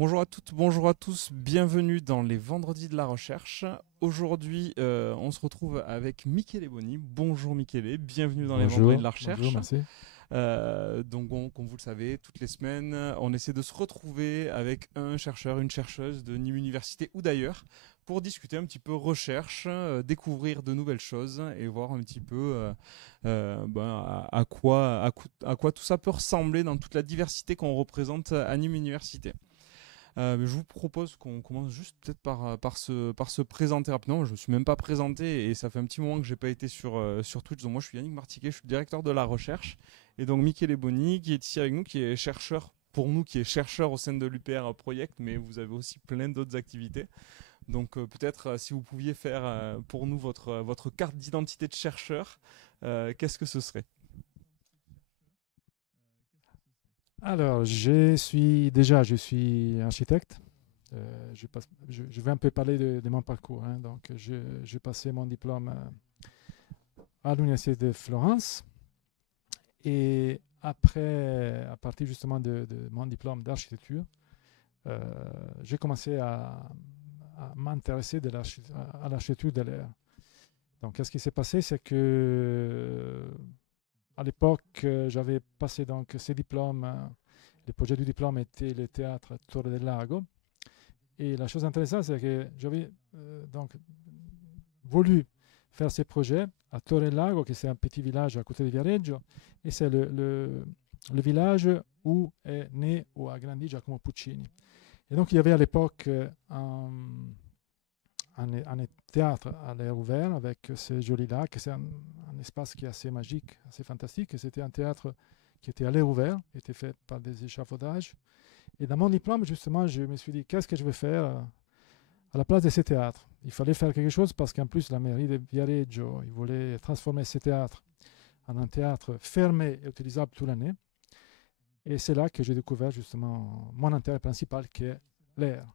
Bonjour à toutes, bonjour à tous, bienvenue dans les Vendredis de la Recherche. Aujourd'hui, on se retrouve avec Michele Boni. Bonjour Michele, bienvenue dans les Vendredis de Bonjour, la bonjour, Recherche. merci. Comme vous le savez, toutes les semaines, on essaie de se retrouver avec un chercheur, une chercheuse de Nîmes Université ou d'ailleurs pour discuter un petit peu recherche, découvrir de nouvelles choses et voir un petit peu à quoi tout ça peut ressembler dans toute la diversité qu'on représente à Nîmes Université. Mais je vous propose qu'on commence juste peut-être par se présenter rapidement. Je ne me suis même pas présenté et ça fait un petit moment que je n'ai pas été sur Twitch. Donc moi je suis Yannick Martiquet, je suis le directeur de la recherche. Et donc Michele Boni qui est ici avec nous, qui est chercheur pour nous, qui est chercheur au sein de l'UPR Project, mais vous avez aussi plein d'autres activités. Donc peut-être si vous pouviez faire pour nous votre carte d'identité de chercheur, qu'est-ce que ce serait? Alors, je suis architecte. Je vais un peu parler de mon parcours, hein. Donc, j'ai passé mon diplôme à l'Université de Florence. Et après, à partir justement de mon diplôme d'architecture, euh, j'ai commencé à m'intéresser à l'architecture de l'air. Donc, qu'est-ce qui s'est passé? C'est que à l'époque, j'avais passé donc ces diplômes. Le projet du diplôme était le théâtre Torre del Lago. Et la chose intéressante, c'est que j'avais donc voulu faire ces projets à Torre del Lago, qui c'est un petit village à côté de Viareggio. Et c'est le village où est né ou a grandi Giacomo Puccini. Et donc, il y avait à l'époque un théâtre à l'air ouvert avec ces jolis lacs. C'est un espace qui est assez magique, assez fantastique. Et c'était un théâtre qui était à l'air ouvert, qui était fait par des échafaudages. Et dans mon diplôme, justement, je me suis dit, qu'est-ce que je vais faire à la place de ces théâtres? Il fallait faire quelque chose parce qu'en plus, la mairie de Viareggio, il voulait transformer ces théâtres en un théâtre fermé et utilisable toute l'année. Et c'est là que j'ai découvert justement mon intérêt principal qui est l'air.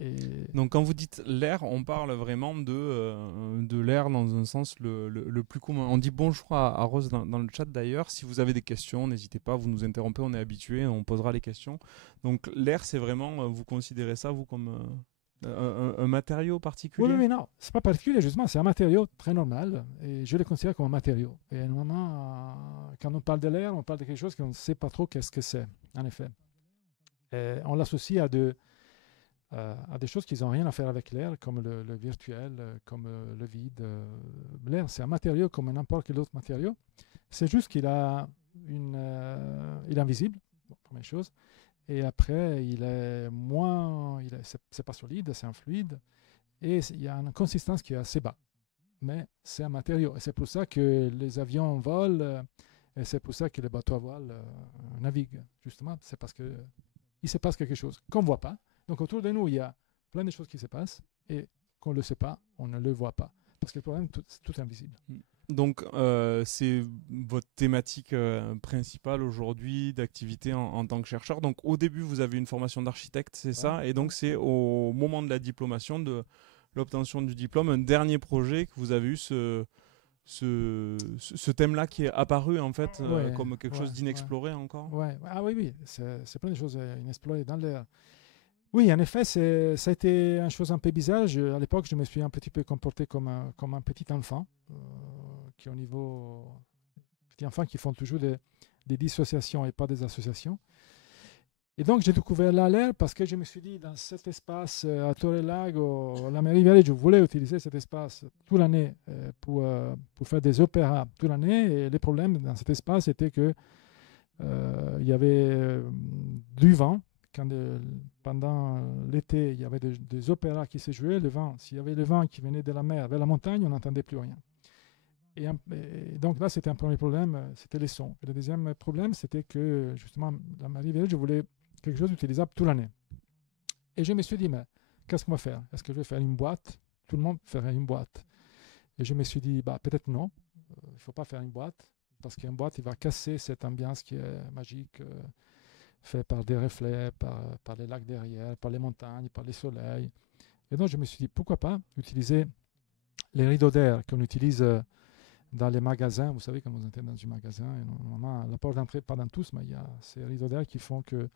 Et Donc quand vous dites l'air, on parle vraiment de l'air dans un sens le plus commun. On dit bonjour à Rose dans le chat d'ailleurs. Si vous avez des questions, n'hésitez pas, vous nous interrompez, on est habitué, on posera les questions. Donc l'air, c'est vraiment, vous considérez ça, vous, comme un matériau oui, oui, particulier? oui, non, c'est pas particulier, justement, c'est un matériau très normal et je le considère comme un matériau. Et normalement, quand on parle de l'air, on parle de quelque chose qu'on ne sait pas trop qu'est-ce que c'est, en effet. Et on l'associe à des choses qui n'ont rien à faire avec l'air, comme le virtuel, comme le vide. L'air, c'est un matériau comme n'importe quel autre matériau. C'est juste il est invisible, bon, première chose. Et après, il est moins, c'est pas solide, c'est un fluide. Et il y a une consistance qui est assez bas. Mais c'est un matériau. Et c'est pour ça que les avions volent, et c'est pour ça que les bateaux à voile naviguent. Justement, c'est parce que il se passe quelque chose qu'on ne voit pas. Donc autour de nous, il y a plein de choses qui se passent et qu'on ne le sait pas, on ne le voit pas. Parce que le problème, tout est invisible. Donc c'est votre thématique principale aujourd'hui d'activité en tant que chercheur. Donc au début, vous avez une formation d'architecte, c'est Ouais, ça? Et ouais. donc c'est au moment de la diplomation, de l'obtention du diplôme, un dernier projet que vous avez eu ce thème-là qui est apparu en fait Ouais, comme quelque ouais, chose ouais. d'inexploré encore. Ouais. Ah oui, oui, c'est plein de choses inexplorées dans l'air. Oui, en effet, ça a été une chose un peu bizarre. À l'époque, je me suis un petit peu comporté comme un petit enfant, qui au niveau petit enfant qui font toujours des dissociations et pas des associations. Et donc, j'ai découvert l'air parce que je me suis dit, dans cet espace à Torre Lago, la mairie Viareggio, je voulais utiliser cet espace toute l'année pour faire des opéras toute l'année. Et les problèmes dans cet espace étaient que il y avait du vent. Pendant l'été, il y avait des opéras qui se jouaient. Le vent, s'il y avait le vent qui venait de la mer vers la montagne, on n'entendait plus rien. Et donc là, c'était un premier problème, c'était les sons. Et le deuxième problème, c'était que justement, la mairie Viareggio, je voulais quelque chose d'utilisable toute l'année. Et je me suis dit, mais qu'est-ce qu'on va faire? Est-ce que je vais faire une boîte? Tout le monde ferait une boîte. Et je me suis dit, bah, peut-être non, il ne faut pas faire une boîte, parce qu'une boîte, il va casser cette ambiance qui est magique, faite par des reflets, par les lacs derrière, par les montagnes, par les soleils. Et donc, je me suis dit, pourquoi pas utiliser les rideaux d'air qu'on utilise dans les magasins. Vous savez, quand vous entrez dans un magasin, et normalement, à la porte d'entrée, pas dans tous, mais il y a ces rideaux d'air qui font que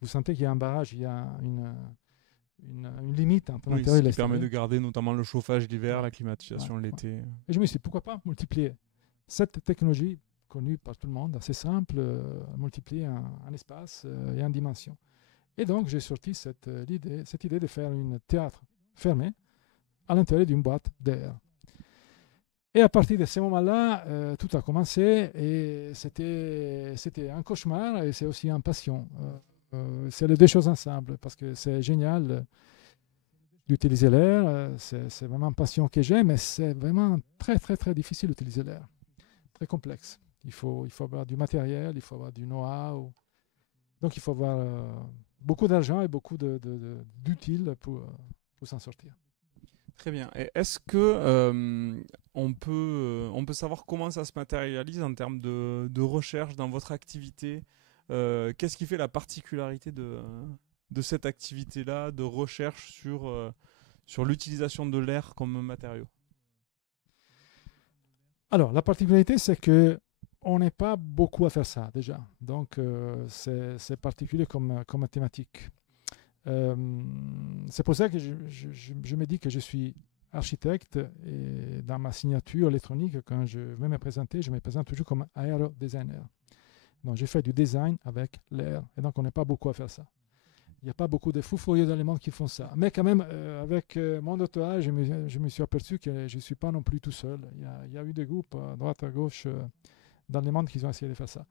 vous sentez qu'il y a un barrage, il y a une limite entre Oui, l'intérieur et ce qui permet l'extérieur. de garder notamment le chauffage l'hiver, Ouais, la ouais, climatisation ouais. l'été. Et je me suis dit, pourquoi pas multiplier cette technologie connue par tout le monde, assez simple, multiplier un espace et en dimension. Et donc, j'ai sorti cette idée de faire un théâtre fermé à l'intérieur d'une boîte d'air. Et à partir de ce moment-là, tout a commencé et c'était un cauchemar et c'est aussi une passion. C'est les deux choses ensemble parce que c'est génial d'utiliser l'air. C'est vraiment une passion que j'ai, mais c'est vraiment très, très, très difficile d'utiliser l'air. Très complexe. Il faut avoir du matériel, il faut avoir du know-how. Donc, il faut avoir beaucoup d'argent et beaucoup d'utiles pour s'en sortir. Très bien. Et est-ce que on peut savoir comment ça se matérialise en termes de recherche dans votre activité? Qu'est-ce qui fait la particularité de cette activité-là, de recherche sur l'utilisation de l'air comme matériau? Alors, la particularité, c'est que on n'est pas beaucoup à faire ça déjà. Donc, c'est particulier comme thématique. C'est pour ça que je me dis que je suis architecte et dans ma signature électronique, quand je vais me présenter, je me présente toujours comme aérodesigner. Donc, j'ai fait du design avec l'air et donc on n'est pas beaucoup à faire ça. Il n'y a pas beaucoup de fous furieux dans le monde qui font ça. Mais quand même, avec mon doctorat, je me suis aperçu que je ne suis pas non plus tout seul. Il y a eu des groupes à droite, à gauche, dans le monde qui ont essayé de faire ça.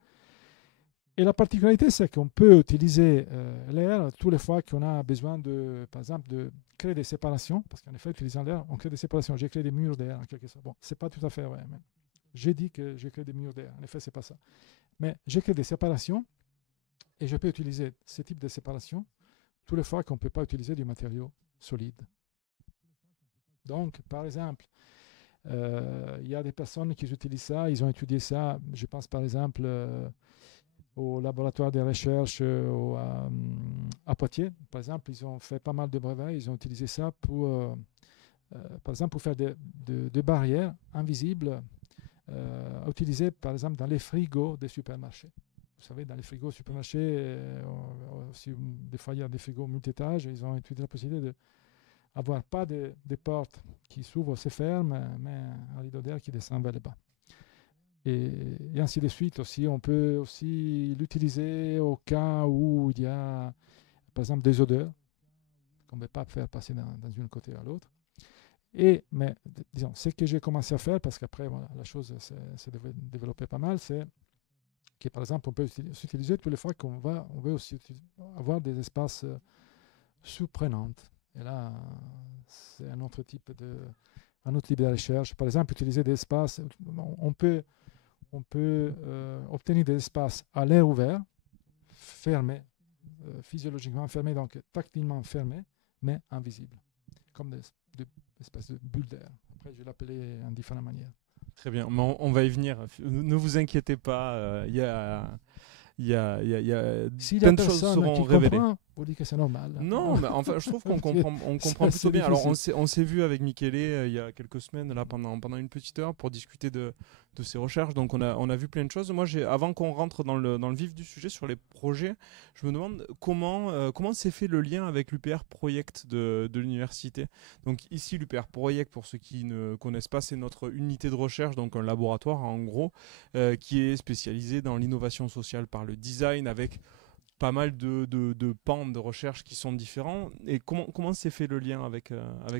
Et la particularité, c'est qu'on peut utiliser l'air toutes les fois qu'on a besoin, par exemple, de créer des séparations. Parce qu'en effet, utilisant l'air, on crée des séparations. J'ai créé des murs d'air, en quelque sorte. Bon, ce n'est pas tout à fait vrai. Mais j'ai dit que j'ai créé des murs d'air. En effet, ce n'est pas ça. Mais j'ai créé des séparations et je peux utiliser ce type de séparation toutes les fois qu'on ne peut pas utiliser du matériau solide. Donc, par exemple, il y a des personnes qui utilisent ça, ils ont étudié ça. Je pense par exemple au laboratoire de recherche à Poitiers. Par exemple, ils ont fait pas mal de brevets, ils ont utilisé ça pour, par exemple, pour faire des barrières invisibles utilisées par exemple dans les frigos des supermarchés. Vous savez, dans les frigos supermarchés, aussi, des fois il y a des frigos multi-étages, ils ont étudié la possibilité d'avoir pas des portes qui s'ouvrent, se ferment, mais un rideau d'air qui descend vers le bas. Et ainsi de suite aussi. On peut aussi l'utiliser au cas où il y a, par exemple, des odeurs qu'on ne veut pas faire passer dans une côté à l'autre. Mais disons, ce que j'ai commencé à faire, parce qu'après, voilà, la chose s'est développée pas mal, c'est que, par exemple, on peut s'utiliser toutes les fois on veut aussi avoir des espaces surprenants. Et là, c'est un autre type de recherche. Par exemple, utiliser des espaces, on peut obtenir des espaces à l'air ouvert, fermés, physiologiquement fermés, donc tactilement fermés, mais invisibles, comme des espèces de bulles d'air. Après, je vais l'appeler en différentes manières. Très bien, mais on va y venir. Ne vous inquiétez pas, il y a S'il y plein a de choses personne seront qui révélées. comprend, vous dites que c'est normal. Non, mais enfin, je trouve qu'on comprend plutôt C'est bien. Alors, difficile. on s'est vu avec Michele il y a quelques semaines, là, pendant une petite heure, pour discuter de ses recherches. Donc, on a vu plein de choses. Moi, avant qu'on rentre dans le vif du sujet sur les projets, je me demande comment s'est fait le lien avec l'UPR Project de l'université. Donc, ici, l'UPR Project, pour ceux qui ne connaissent pas, c'est notre unité de recherche, donc un laboratoire, en gros, qui est spécialisé dans l'innovation sociale par le design, avec pas mal de pans de recherche qui sont différents. Et comment s'est fait le lien avec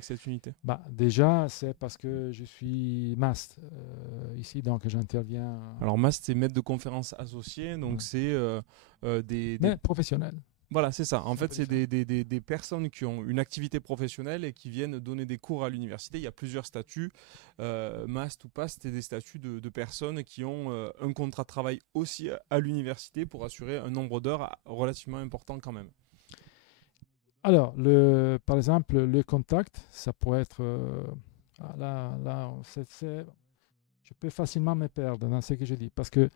cette unité? Bah, déjà, c'est parce que je suis MAST ici, donc j'interviens. Alors MAST, c'est maître de conférence associé, donc c'est Mais professionnel. voilà, c'est ça. En C'est un fait, peu c'est différent. des personnes qui ont une activité professionnelle et qui viennent donner des cours à l'université. Il y a plusieurs statuts, MAST ou PAST, et des statuts de personnes qui ont un contrat de travail aussi à l'université pour assurer un nombre d'heures relativement important quand même. Alors, par exemple, le contact, ça pourrait être. Là, je peux facilement me perdre dans ce que je dis. Parce que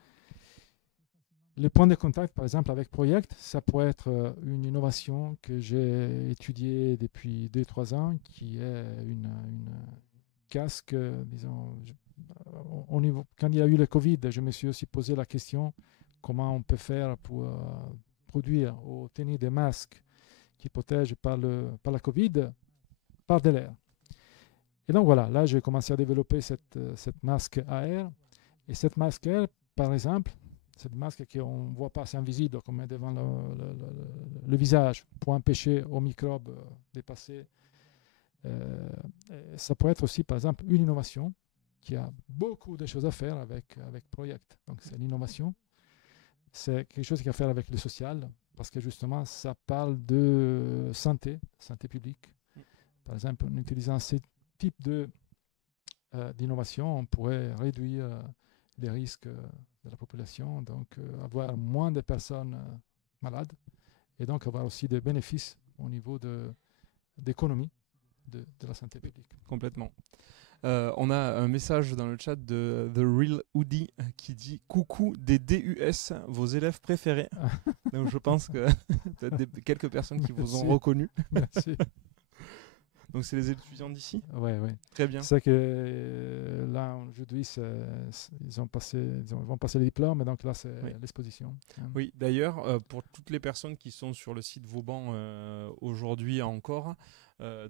les points de contact, par exemple, avec Project, ça pourrait être une innovation que j'ai étudiée depuis 2-3 ans, qui est une casque, disons. Quand il y a eu le Covid, je me suis aussi posé la question comment on peut faire pour produire ou tenir des masques qui protègent par la Covid par de l'air. Et donc voilà, là j'ai commencé à développer cette masque à air. Et cette masque à air, par exemple, cette masque qu'on ne voit pas, c'est invisible, qu'on met devant le visage pour empêcher aux microbes de passer. Ça pourrait être aussi, par exemple, une innovation qui a beaucoup de choses à faire avec Project. Donc c'est l'innovation. C'est quelque chose qui a à faire avec le social, parce que justement, ça parle de santé publique. Par exemple, en utilisant ce type d'innovation, on pourrait réduire les risques de la population, donc avoir moins de personnes malades, et donc avoir aussi des bénéfices au niveau d'économie de la santé publique. Complètement. On a un message dans le chat de The Real Hoodie qui dit « Coucou des DUS, vos élèves préférés ». Donc je pense que peut-être quelques personnes qui vous ont reconnu. Merci. Donc c'est les étudiants d'ici ? Oui. Très bien. C'est que là, aujourd'hui, ils vont passer les diplômes, et donc là, c'est l'exposition. Oui, d'ailleurs, pour toutes les personnes qui sont sur le site Vauban aujourd'hui encore,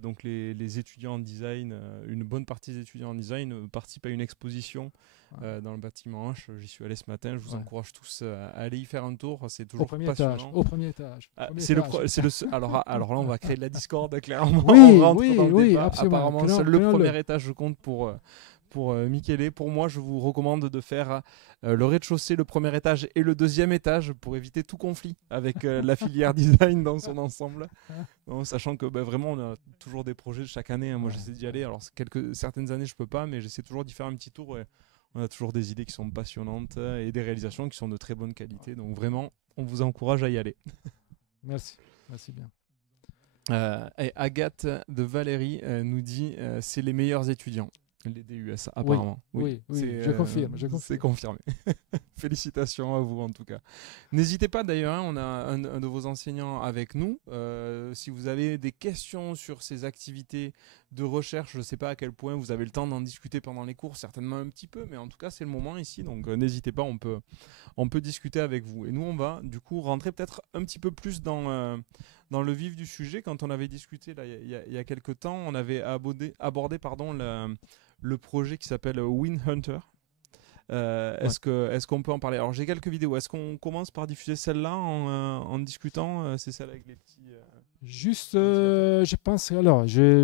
donc les étudiants en design, une bonne partie des étudiants en design participent à une exposition dans le bâtiment H. J'y suis allé ce matin, je vous encourage tous à aller y faire un tour, c'est toujours passionnant. Au premier étage. Alors là, on va créer de la discorde, clairement. Oui, on rentre dans le débat. Absolument. Apparemment, seul le premier étage je compte pour Michele. Pour moi, je vous recommande de faire le rez-de-chaussée, le premier étage et le deuxième étage pour éviter tout conflit avec la filière design dans son ensemble. Non, sachant que vraiment, on a toujours des projets chaque année. Hein. Moi, j'essaie d'y aller. Alors, certaines années, je peux pas, mais j'essaie toujours d'y faire un petit tour. Et on a toujours des idées qui sont passionnantes et des réalisations qui sont de très bonne qualité. Donc, vraiment, on vous encourage à y aller. Merci bien. Et Agathe de Valérie nous dit c'est les meilleurs étudiants. Les DUS, apparemment. Oui, je confirme. C'est confirmé. Félicitations à vous, en tout cas. N'hésitez pas, d'ailleurs, hein, on a un de vos enseignants avec nous. Si vous avez des questions sur ces activités de recherche, je ne sais pas à quel point vous avez le temps d'en discuter pendant les cours, certainement un petit peu, mais en tout cas, c'est le moment ici. Donc, n'hésitez pas, on peut discuter avec vous. Et nous, on va, du coup, rentrer peut-être un petit peu plus dans le vif du sujet. Quand on avait discuté, là, il y a quelques temps, on avait abordé le projet qui s'appelle Wind Hunter. Est-ce qu'on peut en parler? Alors j'ai quelques vidéos. Est-ce qu'on commence par diffuser celle-là en discutant? C'est celle avec les petits. Je pense. Alors, je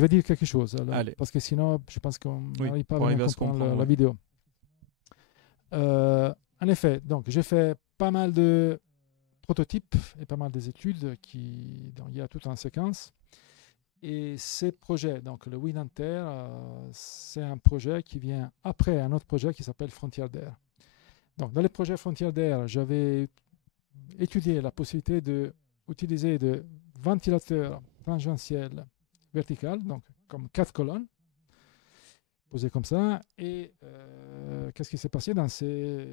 vais dire quelque chose. Alors, allez. Parce que sinon, je pense qu'on n'arrive pas à comprendre la vidéo. En effet, donc j'ai fait pas mal de prototypes et pas mal d'études donc il y a tout en séquence. Et ces projets, donc le Wind Hunter, c'est un projet qui vient après un autre projet qui s'appelle Frontières d'air. Donc dans le projet Frontières d'air, j'avais étudié la possibilité d'utiliser des ventilateurs tangentiels verticaux, donc comme 4 colonnes, posées comme ça. Et qu'est-ce qui s'est passé dans ces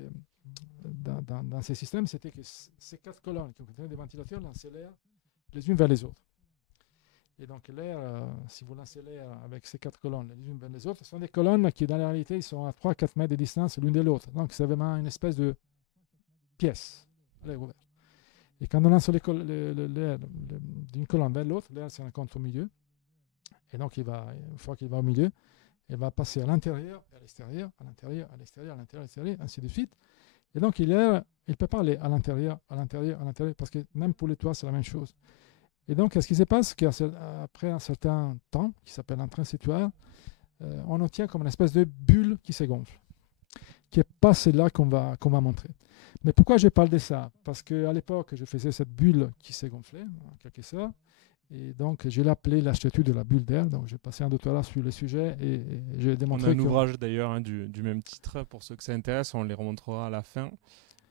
systèmes? C'était que ces 4 colonnes qui contenaient des ventilateurs lançaient l'air les unes vers les autres. Et donc l'air, si vous lancez l'air avec ces 4 colonnes les unes vers les autres, ce sont des colonnes qui dans la réalité ils sont à 3-4 mètres de distance l'une de l'autre. Donc c'est vraiment une espèce de pièce, l'air ouvert. Et quand on lance l'air d'une colonne vers l'autre, l'air se rencontre au milieu. Et donc une fois qu'il va au milieu, il va passer à l'intérieur, à l'extérieur, à l'intérieur, à l'extérieur, à l'intérieur, à l'extérieur, ainsi de suite. Et donc il peut pas aller à l'intérieur, parce que même pour les toits c'est la même chose. Et donc, ce qui se passe, qu'après un certain temps, qui s'appelle un transitoire, on obtient comme une espèce de bulle qui se gonfle, qui n'est pas celle-là qu'on va montrer. Mais pourquoi je parle de ça? Parce qu'à l'époque, je faisais cette bulle qui s'est gonflée, en quelque sorte, et donc je l'ai appelée l'architecture de la bulle d'air. Donc, j'ai passé un doctorat sur le sujet et j'ai démontré. On a un ouvrage d'ailleurs du même titre, pour ceux que ça intéresse, on les remontrera à la fin.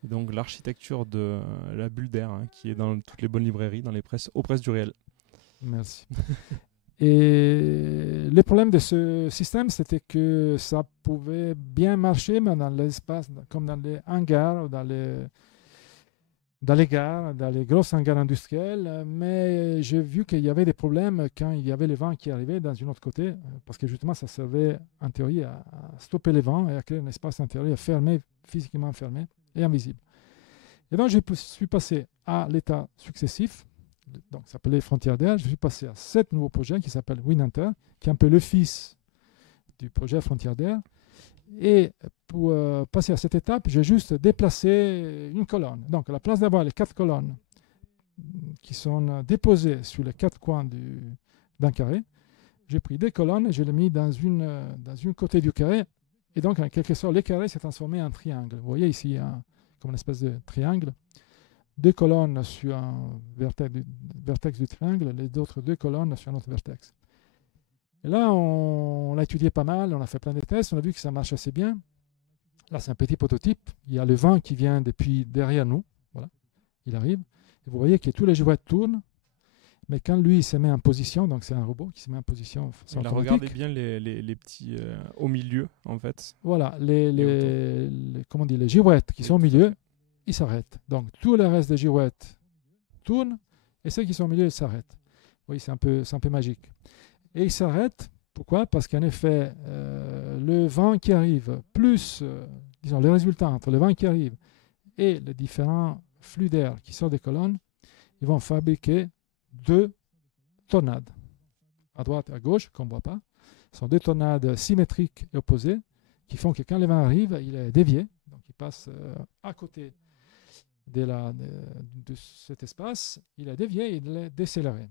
Et donc l'architecture de la bulle d'air, qui est dans toutes les bonnes librairies, dans les presses, aux presses du réel. Merci. Et le problème de ce système, c'était que ça pouvait bien marcher, mais dans l'espace, comme dans les hangars, dans les gares, dans les grosses hangars industriels. Mais j'ai vu qu'il y avait des problèmes quand il y avait le vent qui arrivait dans une autre côté, parce que justement, ça servait en théorie à stopper les vents et à créer un espace intérieur fermé, physiquement fermé et invisible. Et donc, je suis passé à l'état successif, donc ça s'appelait Frontières d'air. Je suis passé à 7 nouveaux projets qui s'appellent WinHunter, qui est un peu le fils du projet Frontières d'air. Et pour passer à cette étape, j'ai juste déplacé une colonne. Donc, à la place d'avoir les 4 colonnes qui sont déposées sur les 4 coins d'un carré, j'ai pris des colonnes et je les ai mis dans une côté du carré. Et donc, en quelque sorte, le carré s'est transformé en triangle. Vous voyez ici, comme une espèce de triangle. 2 colonnes sur un vertex du triangle, les autres 2 colonnes sur un autre vertex. Et là, on l'a étudié pas mal, on a fait plein de tests, on a vu que ça marche assez bien. Là, c'est un petit prototype. Il y a le vent qui vient depuis derrière nous. Voilà, il arrive. Et vous voyez que tous les jouets tournent. Mais quand lui il se met en position, donc c'est un robot qui se met en position. Là, regardez bien les petits au milieu, en fait. Voilà, comment on dit, les girouettes qui sont au milieu, ils s'arrêtent. Donc tout le reste des girouettes tournent et ceux qui sont au milieu s'arrêtent. Oui, c'est un peu magique. Et ils s'arrêtent. Pourquoi? Parce qu'en effet, le vent qui arrive, plus, disons, le résultat entre le vent qui arrive et les différents flux d'air qui sortent des colonnes, ils vont fabriquer 2 tornades, à droite et à gauche, qu'on ne voit pas. Ce sont 2 tornades symétriques et opposées qui font que quand le vent arrive, il est dévié, donc il passe à côté de cet espace, il est dévié et il est décéléré.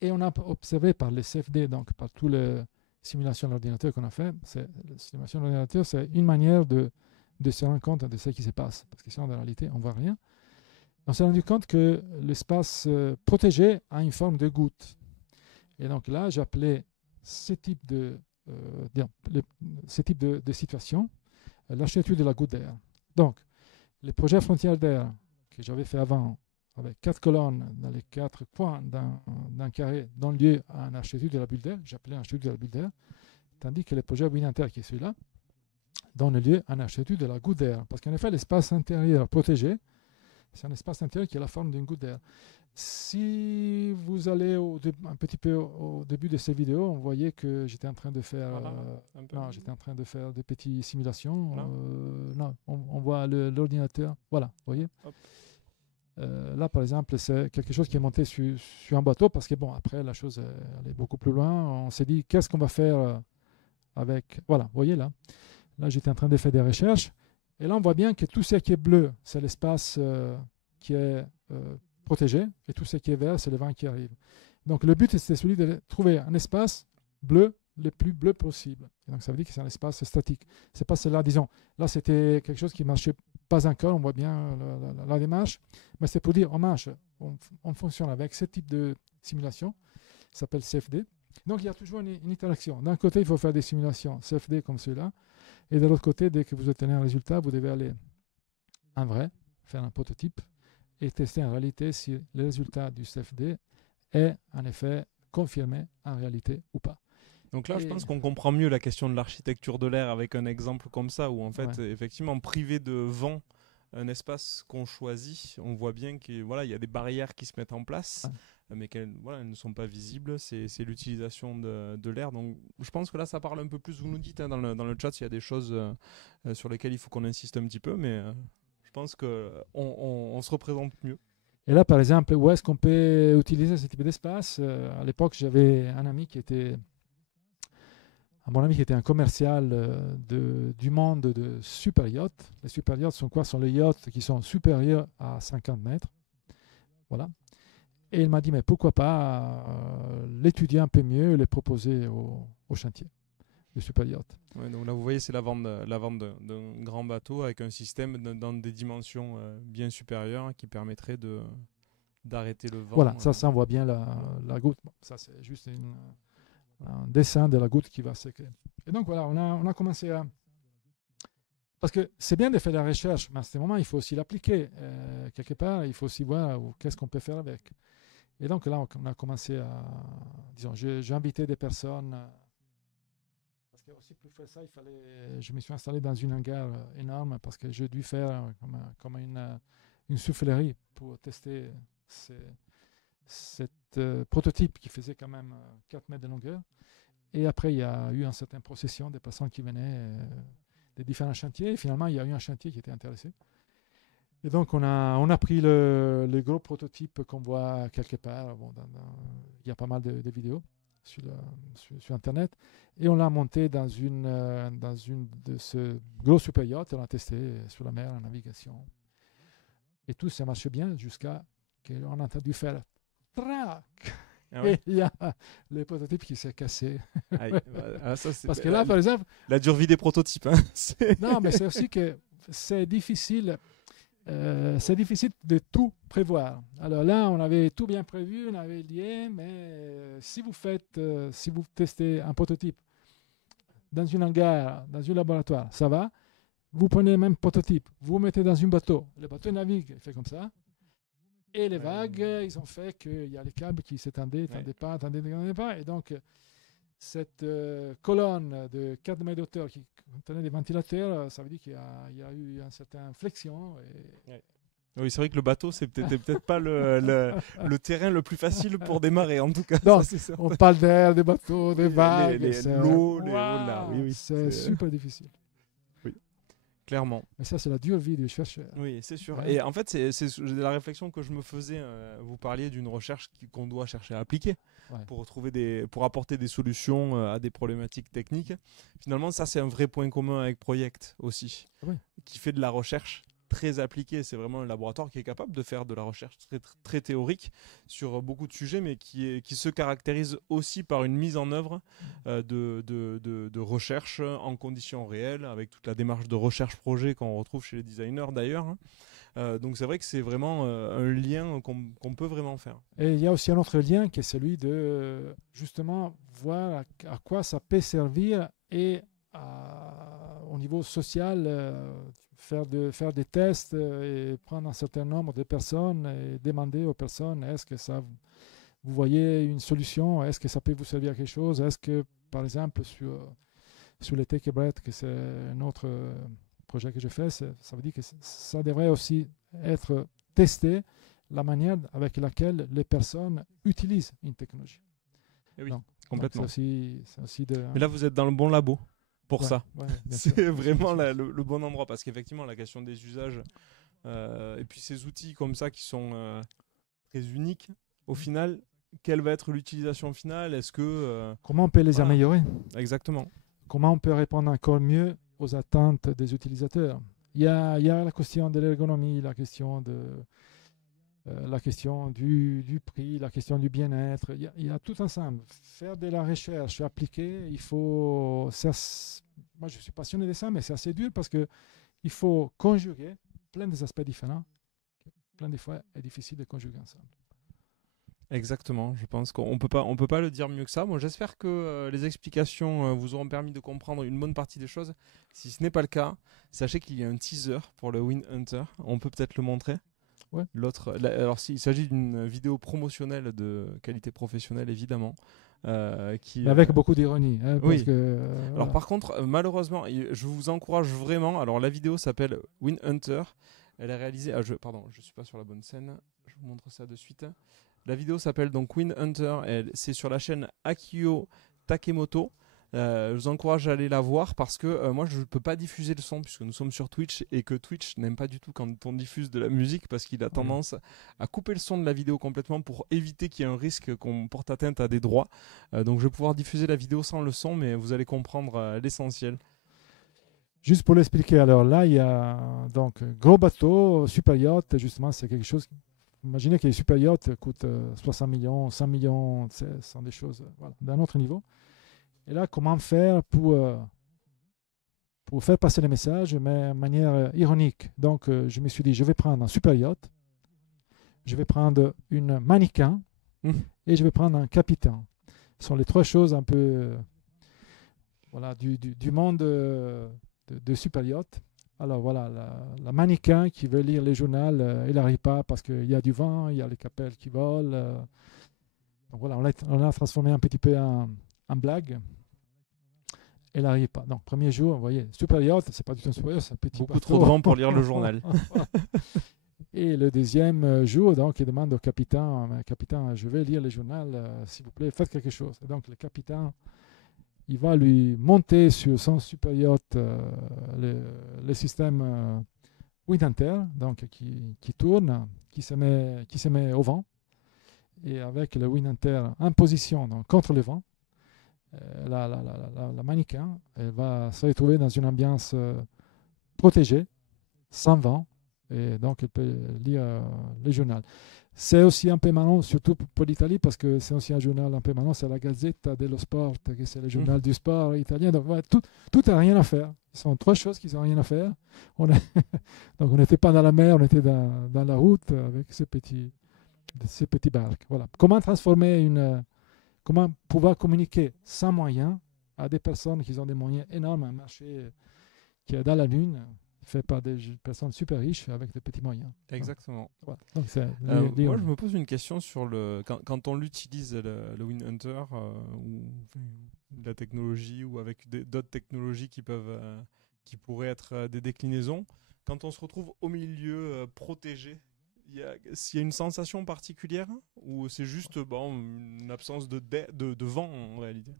Et on a observé par les CFD, donc par toutes les simulations d'ordinateur qu'on a fait, la simulation d'ordinateur, c'est une manière de se rendre compte de ce qui se passe, parce que sinon, en réalité, on ne voit rien. On s'est rendu compte que l'espace protégé a une forme de goutte. Et donc là, j'appelais ce type de situation l'architecture de la goutte d'air. Donc, les projets Frontières d'air que j'avais fait avant, avec 4 colonnes dans les 4 coins d'un carré, donnent lieu à une architecture de la bulle d'air, j'appelais l'architecture de la bulle d'air, tandis que le projet WinHunter, qui est celui-là, donne lieu à une architecture de la goutte d'air. Parce qu'en effet, l'espace intérieur protégé, c'est un espace intérieur qui a la forme d'une goutte d'air. Si vous allez un petit peu au début de ces vidéos, on voyait que j'étais en train de faire, j'étais en train de faire des petites simulations. Non, on voit l'ordinateur. Voilà, vous voyez. Là, par exemple, c'est quelque chose qui est monté sur un bateau parce que bon, après la chose elle est beaucoup plus loin. On s'est dit qu'est-ce qu'on va faire avec. Voilà, vous voyez là. Là, j'étais en train de faire des recherches. Et là, on voit bien que tout ce qui est bleu, c'est l'espace qui est protégé, et tout ce qui est vert, c'est le vent qui arrive. Donc, le but, c'était celui de trouver un espace bleu, le plus bleu possible. Et donc, ça veut dire que c'est un espace statique. C'est pas cela, disons. Là, c'était quelque chose qui ne marchait pas encore, on voit bien la démarche, mais c'est pour dire, on marche, on fonctionne avec ce type de simulation, ça s'appelle CFD. Donc, il y a toujours une interaction. D'un côté, il faut faire des simulations CFD comme celui-là, et de l'autre côté, dès que vous obtenez un résultat, vous devez aller en vrai, faire un prototype et tester en réalité si le résultat du CFD est en effet confirmé en réalité ou pas. Donc là, je pense qu'on comprend mieux la question de l'architecture de l'air avec un exemple comme ça, où en fait, effectivement, privé de vent, un espace qu'on choisit, on voit bien qu'il y a des barrières qui se mettent en place. Mais qu'elles elles ne sont pas visibles, c'est l'utilisation de l'air. Donc je pense que là ça parle un peu plus, vous nous dites dans le chat s'il y a des choses sur lesquelles il faut qu'on insiste un petit peu, mais je pense qu'on se représente mieux. Et là par exemple, où est-ce qu'on peut utiliser ce type d'espace? À l'époque j'avais un ami qui était un commercial du monde de super yachts. Les super yachts sont quoi? Sont les yachts qui sont supérieurs à 50 mètres. Voilà. Et il m'a dit, mais pourquoi pas l'étudier un peu mieux et le proposer au chantier de super yacht. Ouais, donc là, vous voyez, c'est la vente d'un grand bateau avec un système dans des dimensions bien supérieures qui permettrait d'arrêter le vent. Voilà, ça on voit bien la goutte. Bon, ça, c'est juste un dessin de la goutte qui va se créer. Et donc, voilà, on a commencé à... Parce que c'est bien de faire la recherche, mais à ce moment, il faut aussi l'appliquer. Quelque part, il faut aussi voir qu'est-ce qu'on peut faire avec. Et donc là, on a commencé à... Disons, j'ai invité des personnes... Parce que aussi pour faire ça, je me suis installé dans une hangar énorme parce que j'ai dû faire comme une soufflerie pour tester cet prototype qui faisait quand même 4 mètres de longueur. Et après, il y a eu une certaine procession des personnes qui venaient des différents chantiers. Et finalement, il y a eu un chantier qui était intéressé. Et donc, on a pris le gros prototype qu'on voit quelque part. Bon, il y a pas mal de vidéos sur Internet. Et on l'a monté dans une de ce gros super yacht. On l'a testé sur la mer, en navigation. Et tout ça marche bien jusqu'à qu'on a entendu faire trac. Ah ouais. Et il y a le prototype qui s'est cassé. Aïe. Ça, Parce que là, par exemple, la dure vie des prototypes. Hein. non, mais c'est aussi que c'est difficile. C'est difficile de tout prévoir. Alors là, on avait tout bien prévu, on avait lié, mais si vous testez un prototype dans une hangar, dans un laboratoire, ça va. Vous prenez le même prototype, vous vous mettez dans un bateau, le bateau navigue, il fait comme ça. Et les vagues, ils ont fait qu'il y a les câbles qui s'étendaient, tendaient pas. Et donc, cette colonne de 4 mètres d'auteur qui contenait des ventilateurs, ça veut dire qu'il y a eu une certaine flexion. Oui, c'est vrai que le bateau, c'est peut-être pas le terrain le plus facile pour démarrer, en tout cas. Non, ça, on parle d'air, des bateaux, des vagues. L'eau, là. Oui, c'est super difficile. Oui, clairement. Mais ça, c'est la dure vie du chercheur. Oui, c'est sûr. Ouais. Et en fait, c'est la réflexion que je me faisais. Vous parliez d'une recherche qu'on doit chercher à appliquer pour apporter des solutions à des problématiques techniques. Finalement, ça, c'est un vrai point commun avec Project aussi, qui fait de la recherche très appliquée. C'est vraiment un laboratoire qui est capable de faire de la recherche très théorique sur beaucoup de sujets, mais qui se caractérise aussi par une mise en œuvre de recherche en conditions réelles, avec toute la démarche de recherche-projet qu'on retrouve chez les designers d'ailleurs. Donc c'est vrai que c'est vraiment un lien qu'on peut vraiment faire. Et il y a aussi un autre lien qui est celui de justement voir à quoi ça peut servir et au niveau social, faire des tests et prendre un certain nombre de personnes et demander aux personnes est-ce que ça vous voyez une solution, est-ce que ça peut vous servir à quelque chose, est-ce que par exemple sur les Take a Breath, que c'est un autre projet que je fais, ça veut dire que ça devrait aussi être testé la manière avec laquelle les personnes utilisent une technologie. Et oui, complètement. C'est aussi Mais là, vous êtes dans le bon labo pour ça. C'est vraiment le bon endroit parce qu'effectivement, la question des usages et puis ces outils comme ça qui sont très uniques, au final, quelle va être l'utilisation finale? Est-ce que comment on peut les améliorer? Exactement. Comment on peut répondre encore mieux aux attentes des utilisateurs? Il y a la question de l'ergonomie, la question du prix, la question du bien-être. Il y a tout ensemble. Faire de la recherche appliquée, il faut... moi, je suis passionné de ça, mais c'est assez dur parce qu'il faut conjuguer plein des aspects différents. Plein des fois, est difficile de conjuguer ensemble. Exactement, je pense qu'on peut pas le dire mieux que ça. Moi, j'espère que les explications vous auront permis de comprendre une bonne partie des choses. Si ce n'est pas le cas, sachez qu'il y a un teaser pour le Wind Hunter. On peut peut-être le montrer. Ouais. Alors, il s'agit d'une vidéo promotionnelle de qualité professionnelle, évidemment. Avec beaucoup d'ironie. Hein, oui. Voilà. Alors, par contre, malheureusement, je vous encourage vraiment. Alors, la vidéo s'appelle Wind Hunter. Elle est réalisée. Je suis pas sur la bonne scène. Je vous montre ça de suite. La vidéo s'appelle donc Wind Hunter. C'est sur la chaîne Akio Takemoto. Je vous encourage à aller la voir parce que moi je ne peux pas diffuser le son puisque nous sommes sur Twitch et que Twitch n'aime pas du tout quand on diffuse de la musique parce qu'il a tendance à couper le son de la vidéo complètement pour éviter qu'il y ait un risque qu'on porte atteinte à des droits. Donc je vais pouvoir diffuser la vidéo sans le son, mais vous allez comprendre l'essentiel. Juste pour l'expliquer, alors là il y a donc gros bateau, super yacht, justement c'est quelque chose. Imaginez que les super yachts coûtent 60 millions, 100 millions, ce sont des choses d'un autre niveau. Et là, comment faire pour faire passer les messages, mais de manière ironique. Donc, je me suis dit, je vais prendre un super yacht, je vais prendre une mannequin et je vais prendre un capitaine. Ce sont les trois choses un peu du monde de super yacht. Alors voilà, la mannequin qui veut lire les journaux, elle n'arrive pas parce qu'il y a du vent, il y a les capelles qui volent. Donc voilà, on l'a transformé un petit peu en blague. Elle n'arrive pas. Donc, premier jour, vous voyez, super yacht, c'est pas du tout un super yacht, c'est un petit Beaucoup bateau. trop de vent pour lire le journal. Et le deuxième jour, donc, il demande au capitaine, capitaine, je vais lire le journal, s'il vous plaît, faites quelque chose. Et donc, le capitaine, il va lui monter sur son super yacht le système wind hunter, donc qui tourne, qui se met au vent. Et avec le wind hunter en position, donc contre le vent, la mannequin elle va se retrouver dans une ambiance protégée, sans vent, et donc elle peut lire le journal. C'est aussi un peu marrant, surtout pour l'Italie, parce que c'est aussi un journal un peu marrant, c'est la Gazzetta dello Sport, qui c'est le journal du sport italien. Donc ouais, tout n'a rien à faire. Ce sont trois choses qui n'ont rien à faire. Donc on n'était pas dans la mer, on était dans la route avec ces petits barques. Voilà. Comment pouvoir communiquer sans moyens à des personnes qui ont des moyens énormes, un marché qui est dans la Lune, fait par des personnes super riches avec de petits moyens. Exactement. Voilà. Donc moi, je me pose une question sur quand on l'utilise, le Wind Hunter, ou la technologie, ou avec d'autres technologies qui pourraient être des déclinaisons, quand on se retrouve au milieu protégé, s'il y a une sensation particulière, ou c'est juste une absence de vent en réalité?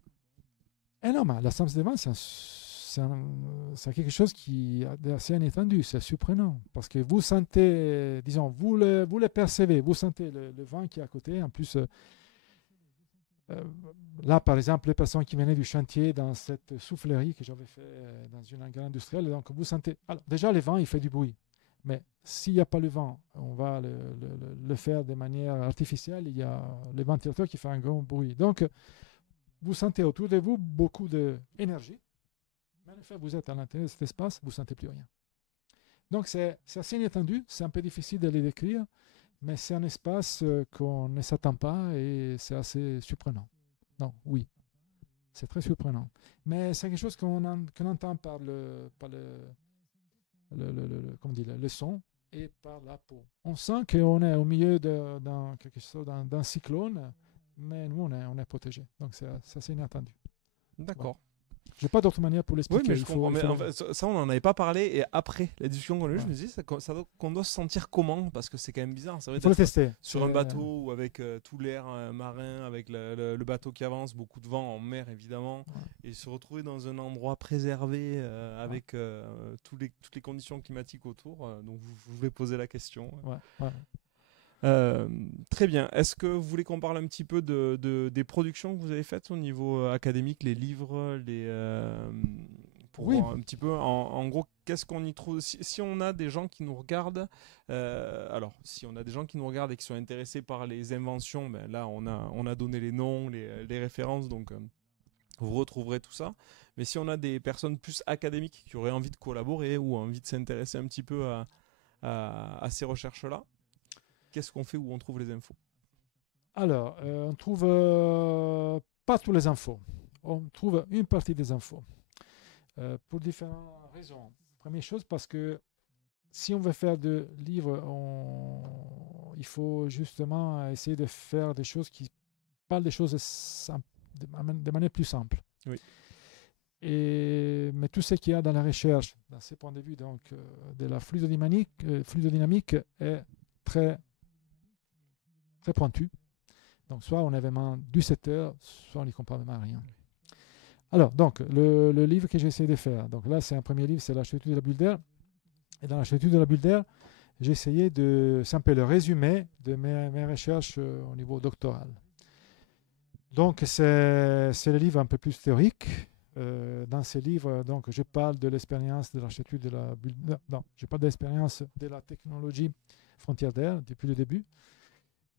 Non, mais l'absence de vent, c'est quelque chose qui est assez inattendu, c'est surprenant. Parce que vous sentez, disons, vous le percevez, vous sentez le vent qui est à côté. En plus, là, par exemple, les personnes qui venaient du chantier dans cette soufflerie que j'avais fait dans une hangar industrielle, donc vous sentez. Alors, déjà, le vent, il fait du bruit. Mais s'il n'y a pas le vent, on va le faire de manière artificielle. Il y a le ventilateur qui fait un grand bruit. Donc, vous sentez autour de vous beaucoup d'énergie. Mais en effet, vous êtes à l'intérieur de cet espace, vous ne sentez plus rien. Donc, c'est assez inattendu. C'est un peu difficile de le décrire. Mais c'est un espace qu'on ne s'attend pas et c'est assez surprenant. Non, oui, c'est très surprenant. Mais c'est quelque chose qu'on entend par le son et par la peau. On sent qu'on est au milieu d'un cyclone, mais nous, on est protégé. Donc, c'est assez inattendu. D'accord. Voilà. Je n'ai pas d'autre manière pour l'expliquer. Oui, mais je comprends. Mais en fait, ça, on n'en avait pas parlé. Et après la discussion qu'on a eue, je me dis qu'on doit se sentir comment? Parce que c'est quand même bizarre. Il faut le tester. Sur un bateau ou avec tout l'air marin, avec le bateau qui avance, beaucoup de vent en mer évidemment, et se retrouver dans un endroit préservé avec toutes les conditions climatiques autour. Donc, je voulais poser la question. Très bien. Est-ce que vous voulez qu'on parle un petit peu des productions que vous avez faites au niveau académique, les livres, pour voir un petit peu, en gros, qu'est-ce qu'on y trouve si on a des gens qui nous regardent, si on a des gens qui nous regardent et qui sont intéressés par les inventions, ben là, on a donné les noms, les références, donc vous retrouverez tout ça. Mais si on a des personnes plus académiques qui auraient envie de collaborer ou envie de s'intéresser un petit peu à ces recherches-là, qu'est-ce qu'on fait, où on trouve les infos? Alors, on trouve pas toutes les infos. On trouve une partie des infos. Pour différentes raisons. Première chose, parce que si on veut faire des livres, il faut justement essayer de faire des choses qui parlent des choses de manière plus simple. Oui. Mais tout ce qu'il y a dans la recherche, dans ce point de vue donc, de la fluidodynamique est très pointu. Donc, soit on est vraiment du secteur, soit on n'y comprend vraiment rien. Alors, donc, le livre que j'ai essayé de faire, donc là, c'est un premier livre, c'est l'architecture de la bulle d'air. Et dans l'architecture de la bulle d'air, j'ai essayé c'est un peu le résumé de mes recherches au niveau doctoral. Donc, c'est le livre un peu plus théorique. Dans ce livre, donc, je parle de l'expérience de l'architecture de la bulle d'air. Non, je parle de l'expérience de la technologie frontière d'air depuis le début.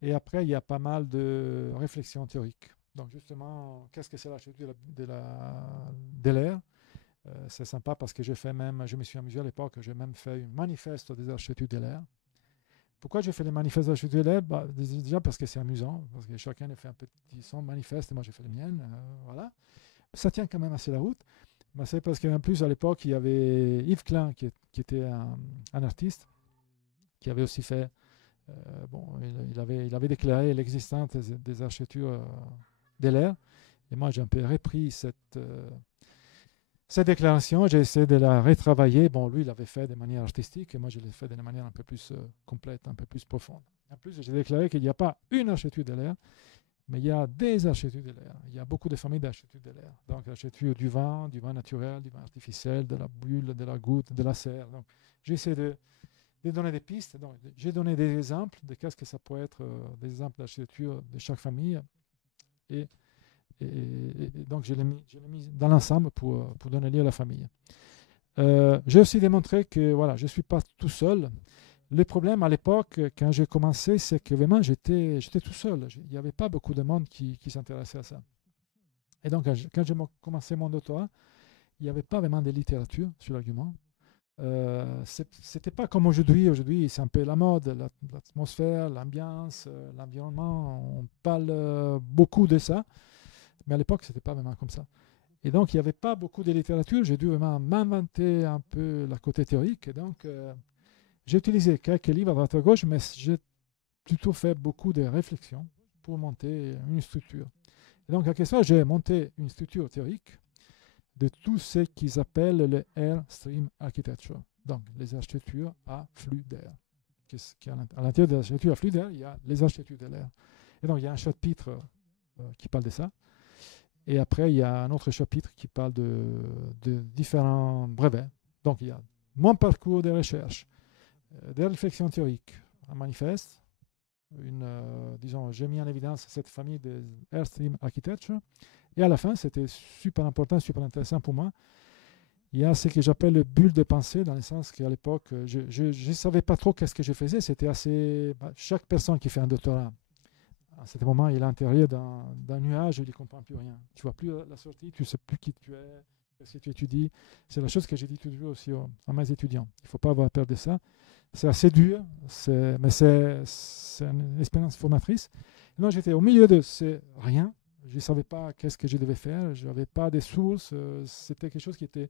Et après, il y a pas mal de réflexions théoriques. Donc, justement, qu'est-ce que c'est l'architecture de l'air? C'est sympa parce que je me suis amusé à l'époque, j'ai même fait un manifeste des architectures de l'air. Pourquoi j'ai fait les manifestes des architectures de l'air? Déjà parce que c'est amusant, parce que chacun a fait un petit son manifeste, et moi j'ai fait le mien. Voilà. Ça tient quand même assez la route. Mais c'est parce qu'en plus, à l'époque, il y avait Yves Klein, qui était un artiste, qui avait aussi fait. Il avait déclaré l'existence des architectures de l'air. Et moi, j'ai un peu repris cette déclaration. J'ai essayé de la retravailler. Bon, lui, il l'avait fait de manière artistique et moi, je l'ai fait de manière un peu plus complète, un peu plus profonde. En plus, j'ai déclaré qu'il n'y a pas une architecture de l'air, mais il y a des architectures de l'air. Il y a beaucoup de familles d'architectures de l'air. Donc, l'architecture du vent naturel, du vent artificiel, de la bulle, de la goutte, de la serre. Donc, j'essaie de de donner des pistes. Donc, j'ai donné des exemples de qu'est-ce que ça peut être, des exemples d'architecture de chaque famille. Et, et donc, je l'ai mis dans l'ensemble pour donner lieu à la famille. J'ai aussi démontré que voilà, je ne suis pas tout seul. Le problème à l'époque, quand j'ai commencé, c'est que vraiment j'étais tout seul. Il n'y avait pas beaucoup de monde qui s'intéressait à ça. Et donc, quand j'ai commencé mon doctorat, il n'y avait pas vraiment de littérature sur l'argument. C'était pas comme aujourd'hui. Aujourd'hui, c'est un peu la mode, l'atmosphère, l'ambiance, l'environnement. On parle beaucoup de ça. Mais à l'époque, c'était pas vraiment comme ça. Et donc, il n'y avait pas beaucoup de littérature. J'ai dû vraiment m'inventer un peu la côté théorique. Et donc, j'ai utilisé quelques livres à droite à gauche, mais j'ai plutôt fait beaucoup de réflexions pour monter une structure. Et donc, à quelque chose, j'ai monté une structure théorique de tout ce qu'ils appellent le Airstream Architecture. Donc, les architectures à flux d'air. À l'intérieur des architectures à flux d'air, il y a les architectures de l'air. Et donc, il y a un chapitre qui parle de ça. Et après, il y a un autre chapitre qui parle de différents brevets. Donc, il y a mon parcours de recherche, des réflexions théoriques, un manifeste, disons, j'ai mis en évidence cette famille de Airstream Architecture. Et à la fin, c'était super important, super intéressant pour moi. Il y a ce que j'appelle le bulle de pensée, dans le sens qu'à l'époque, je ne savais pas trop qu'est-ce que je faisais. C'était assez. Chaque personne qui fait un doctorat, à ce moment, il est à l'intérieur d'un nuage, il ne comprend plus rien. Tu ne vois plus la sortie, tu ne sais plus qui tu es, ce que tu étudies. C'est la chose que j'ai dit toujours aussi à mes étudiants. Il ne faut pas avoir peur de ça. C'est assez dur, mais c'est une expérience formatrice. Et moi, j'étais au milieu de rien. Je ne savais pas qu'est-ce que je devais faire. Je n'avais pas de sources. C'était quelque chose qui était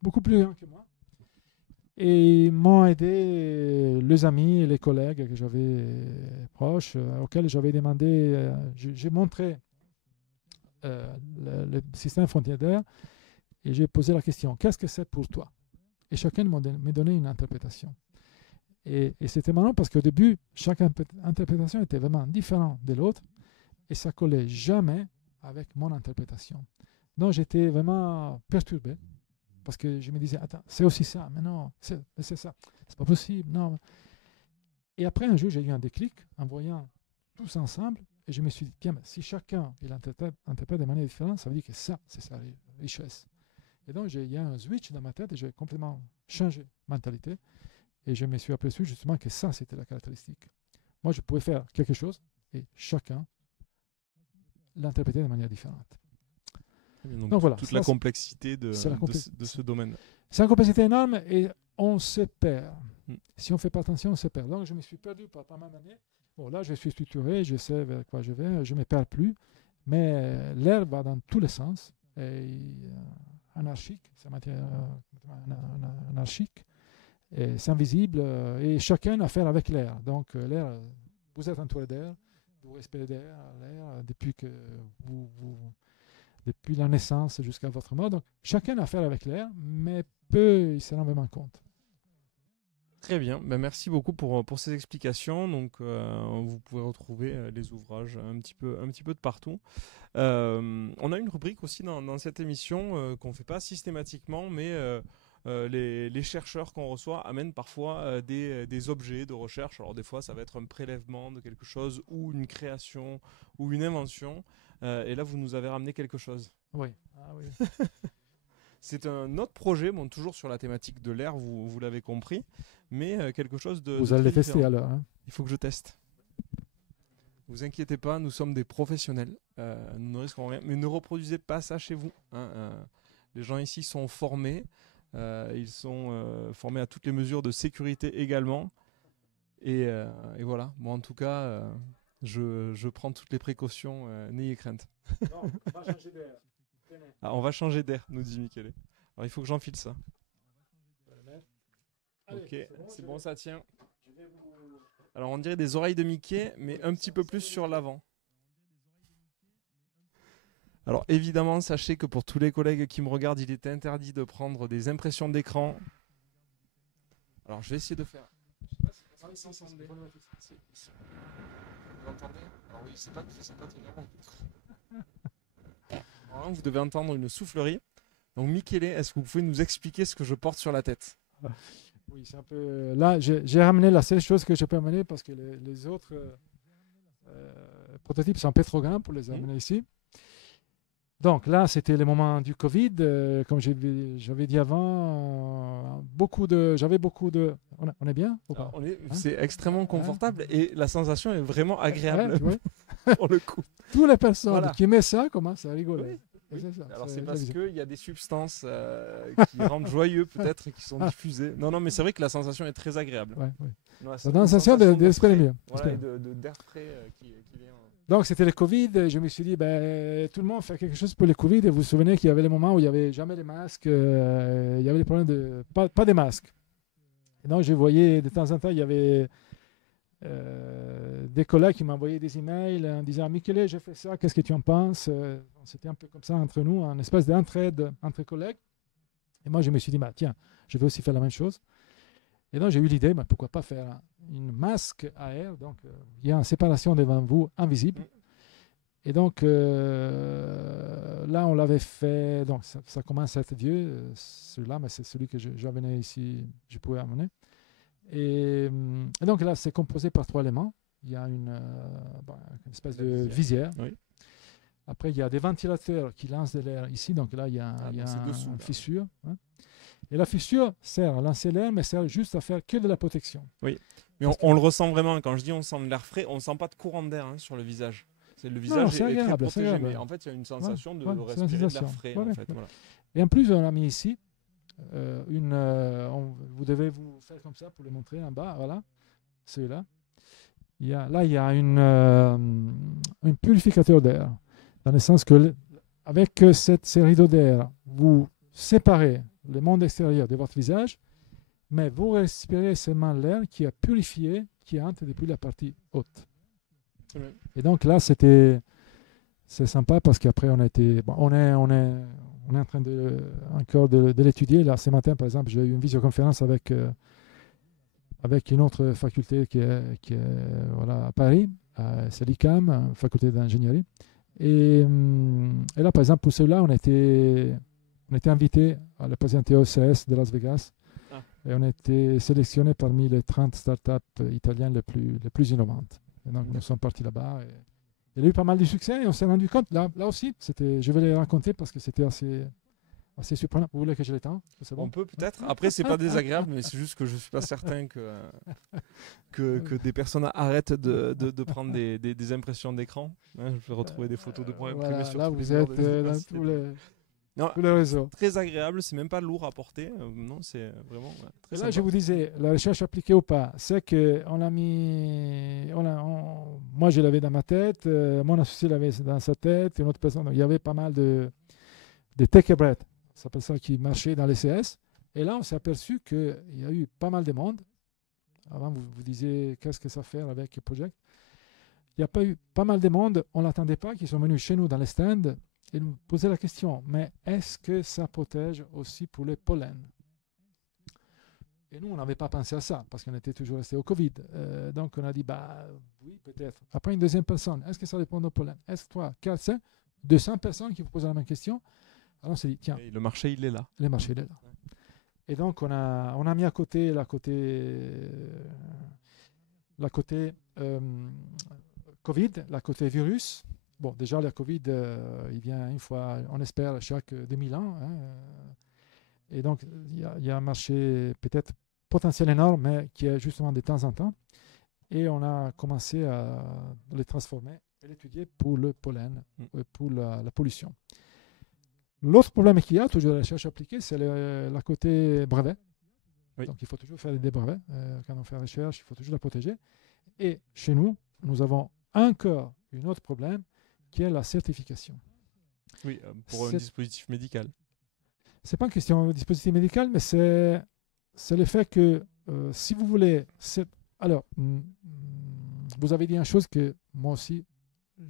beaucoup plus grand que moi. Et m'ont aidé les amis et les collègues que j'avais proches, auxquels j'avais demandé, j'ai montré le système frontière d'air et j'ai posé la question, qu'est-ce que c'est pour toi? Et chacun m'a donné une interprétation. Et c'était marrant parce qu'au début, chaque interprétation était vraiment différente de l'autre et ça collait jamais avec mon interprétation. Donc j'étais vraiment perturbé. Parce que je me disais, attends, c'est aussi ça, mais non, c'est ça, c'est pas possible, non. Et après, un jour, j'ai eu un déclic en voyant tous ensemble, et je me suis dit, bien, si chacun il interprète de manière différente, ça veut dire que ça, c'est sa richesse. Et donc, il y a un switch dans ma tête, et j'ai complètement changé ma mentalité, et je me suis aperçu justement que ça, c'était la caractéristique. Moi, je pouvais faire quelque chose, et chacun l'interprétait de manière différente. Donc voilà, toute la complexité de ce domaine. C'est une complexité énorme et on se perd. Si on ne fait pas attention, on se perd. Donc je me suis perdu par pas mal d'années. Bon, là, je suis structuré, je sais vers quoi je vais, je ne me perds plus. Mais l'air va dans tous les sens. Et, anarchique, c'est matière anarchique. Et c'est invisible. Et chacun a affaire avec l'air. Donc l'air, vous êtes entouré d'air, vous respirez l'air depuis que depuis la naissance jusqu'à votre mort. Donc, chacun a affaire avec l'air, mais peu il s'en rend vraiment compte. Très bien, ben, merci beaucoup pour ces explications. Donc, vous pouvez retrouver les ouvrages un petit peu de partout. On a une rubrique aussi dans cette émission qu'on ne fait pas systématiquement, mais les chercheurs qu'on reçoit amènent parfois des objets de recherche. Alors des fois, ça va être un prélèvement de quelque chose ou une création ou une invention. Et là, vous nous avez ramené quelque chose. Oui. Ah, oui. C'est un autre projet, bon, toujours sur la thématique de l'air, vous l'avez compris, mais quelque chose de. Vous allez tester alors. Hein. Il faut que je teste. Ne vous inquiétez pas, nous sommes des professionnels. Nous ne risquons rien. Mais ne reproduisez pas ça chez vous. Hein. Les gens ici sont formés. Ils sont formés à toutes les mesures de sécurité également. Et voilà. Bon, en tout cas. Je prends toutes les précautions, n'ayez crainte. Non, on va changer d'air. Ah, on va changer d'air, nous dit Michele. Alors il faut que j'enfile ça. Allez, ok, c'est bon, ça tient. Alors on dirait des oreilles de Mickey, mais un petit peu plus sur l'avant. Alors évidemment, sachez que pour tous les collègues qui me regardent, il est interdit de prendre des impressions d'écran. Alors je vais essayer de faire. Vous entendez? Alors oui, c'est pas très grand. Alors, vous devez entendre une soufflerie. Donc Michele, est-ce que vous pouvez nous expliquer ce que je porte sur la tête? Oui, c'est un peu. Là, j'ai ramené la seule chose que je peux amener parce que les autres prototypes sont un peu trop grands pour les amener ici. Donc là, c'était le moment du Covid. Comme j'avais dit avant, j'avais beaucoup de. On est bien ou pas? C'est extrêmement confortable et la sensation est vraiment agréable pour le coup. Toutes les personnes qui aiment ça commencent à rigoler. Oui. Alors c'est parce qu'il y a des substances qui rendent joyeux peut-être et qui sont diffusées. Non, mais c'est vrai que la sensation est très agréable. La sensation d'esprit mieux. Voilà, d'air frais qui vient. Donc c'était le Covid, je me suis dit, tout le monde fait quelque chose pour le Covid. Et vous vous souvenez qu'il y avait les moments où il n'y avait jamais les masques, il y avait des problèmes de... Pas des masques. Et donc je voyais de temps en temps, il y avait des collègues qui m'envoyaient des emails en disant, Michele, j'ai fait ça, qu'est-ce que tu en penses? C'était un peu comme ça entre nous, un espèce d'entraide entre collègues. Et moi je me suis dit, tiens, je vais aussi faire la même chose. Et donc j'ai eu l'idée, pourquoi pas faire une masque à air, donc il y a une séparation devant vous invisible. Et donc là on l'avait fait, donc ça commence à être vieux, celui-là, mais c'est celui que j'amenais ici, je pouvais amener. Et donc là c'est composé par 3 éléments. Il y a une espèce de visière. Oui. Après il y a des ventilateurs qui lancent de l'air ici, donc là il y a une fissure. Hein. Et la fissure sert à lancer l'air, mais sert juste à faire que de la protection. Oui, mais on le ressent vraiment. Quand je dis on sent de l'air frais, on ne sent pas de courant d'air sur le visage. Le visage est très protégé, mais en fait, il y a une sensation de respirer de l'air frais. En fait, voilà. Et en plus, on a mis ici, vous devez vous faire comme ça pour le montrer en bas, voilà, celui-là. Il y a un purificateur d'air, dans le sens que avec ces rideaux d'air, vous séparez le monde extérieur de votre visage, mais vous respirez seulement l'air qui est purifié, qui entre depuis la partie haute. Et donc là, c'est sympa parce qu'après, on est en train encore de l'étudier. Là, ce matin, par exemple, j'ai eu une visioconférence avec une autre faculté qui est à Paris, c'est l'ICAM, faculté d'ingénierie. Et là, par exemple, pour ceux-là, on était invité à la présenter au CES de Las Vegas et on a été sélectionné parmi les 30 startups italiennes les plus innovantes. Et donc, nous sommes partis là-bas. Et il y a eu pas mal de succès et on s'est rendu compte, là aussi, je vais les raconter parce que c'était assez surprenant. Vous voulez que je les tente? On peut peut-être. Après, c'est pas désagréable, mais c'est juste que je suis pas certain que des personnes arrêtent de prendre des impressions d'écran. Je vais retrouver des photos de moi imprimées sur là, tous vous les êtes dans tous les réseaux. Très agréable, c'est même pas lourd à porter. Non, c'est vraiment très sympa. Là, je vous disais, la recherche appliquée ou pas, c'est que moi, je l'avais dans ma tête, mon associé l'avait dans sa tête, une autre personne. Donc, il y avait pas mal de tech et bread, ça s'appelle ça, qui marchaient dans les CS. Et là, on s'est aperçu qu'il y a eu pas mal de monde. Avant, vous disiez, qu'est-ce que ça fait avec Project? Il n'y a pas eu pas mal de monde, on ne l'attendait pas, qui sont venus chez nous dans les stands et nous posaient la question, mais est-ce que ça protège aussi pour les pollens? Et nous, on n'avait pas pensé à ça, parce qu'on était toujours resté au Covid. Donc, on a dit, oui, peut-être. Après, une deuxième personne, est-ce que ça répond au pollen? Est-ce que 3, 4, 5, 200 personnes qui vous posent la même question? Alors, on s'est dit, tiens. Et le marché, il est là. Le marché, il est là. Et donc, on a mis à côté la côté Covid, la côté virus. Bon, déjà, la Covid, il vient une fois, on espère, chaque 2000 ans. Hein, et donc, il y a un marché peut-être potentiel énorme, mais qui est justement de temps en temps. Et on a commencé à les transformer et l'étudier pour le pollen, pour la pollution. L'autre problème qu'il y a, toujours la recherche appliquée, c'est la côté brevet. Oui. Donc, il faut toujours faire des brevets. Quand on fait la recherche, il faut toujours la protéger. Et chez nous, nous avons encore un autre problème qui est la certification. Oui, pour un dispositif médical. Ce n'est pas une question de dispositif médical, mais c'est le fait que si vous voulez... Alors, vous avez dit une chose que moi aussi,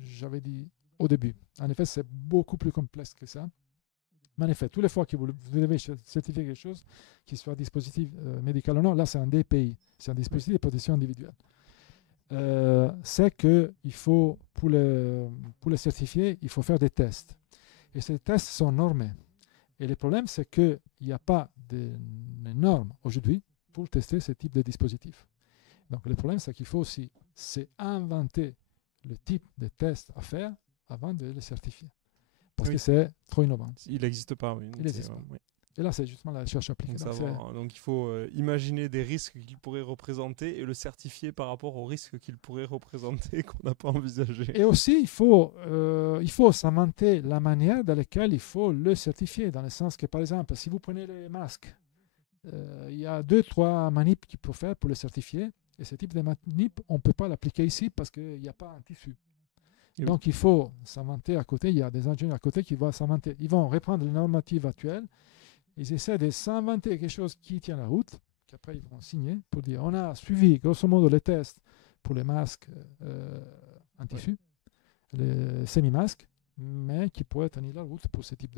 j'avais dit au début. En effet, c'est beaucoup plus complexe que ça. Mais en effet, toutes les fois que vous devez certifier quelque chose, qu'il soit dispositif médical ou non, là, c'est un DPI. C'est un dispositif de protection individuelle. C'est qu'il faut, pour le certifier, il faut faire des tests. Et ces tests sont normés. Et le problème, c'est qu'il n'y a pas de normes aujourd'hui pour tester ce type de dispositif. Donc le problème, c'est qu'il faut aussi inventer le type de test à faire avant de le certifier. Parce que c'est trop innovant. Il n'existe pas, oui. Il n'existe pas. Oui. Et là, c'est justement la recherche appliquée. Donc il faut imaginer des risques qu'il pourrait représenter et le certifier par rapport aux risques qu'il pourrait représenter qu'on n'a pas envisagé. Et aussi, il faut s'inventer la manière dans laquelle il faut le certifier, dans le sens que, par exemple, si vous prenez les masques, il y a 2-3 manips qu'il faut faire pour le certifier. Et ce type de manip, on ne peut pas l'appliquer ici parce qu'il n'y a pas un tissu. Et donc, il faut s'inventer à côté. Il y a des ingénieurs à côté qui vont s'inventer. Ils vont reprendre les normatives actuelles. Ils essaient de s'inventer quelque chose qui tient la route, qu'après ils vont signer pour dire on a suivi grosso modo les tests pour les masques en tissu, les semi-masques, mais qui pourraient tenir la route pour ce type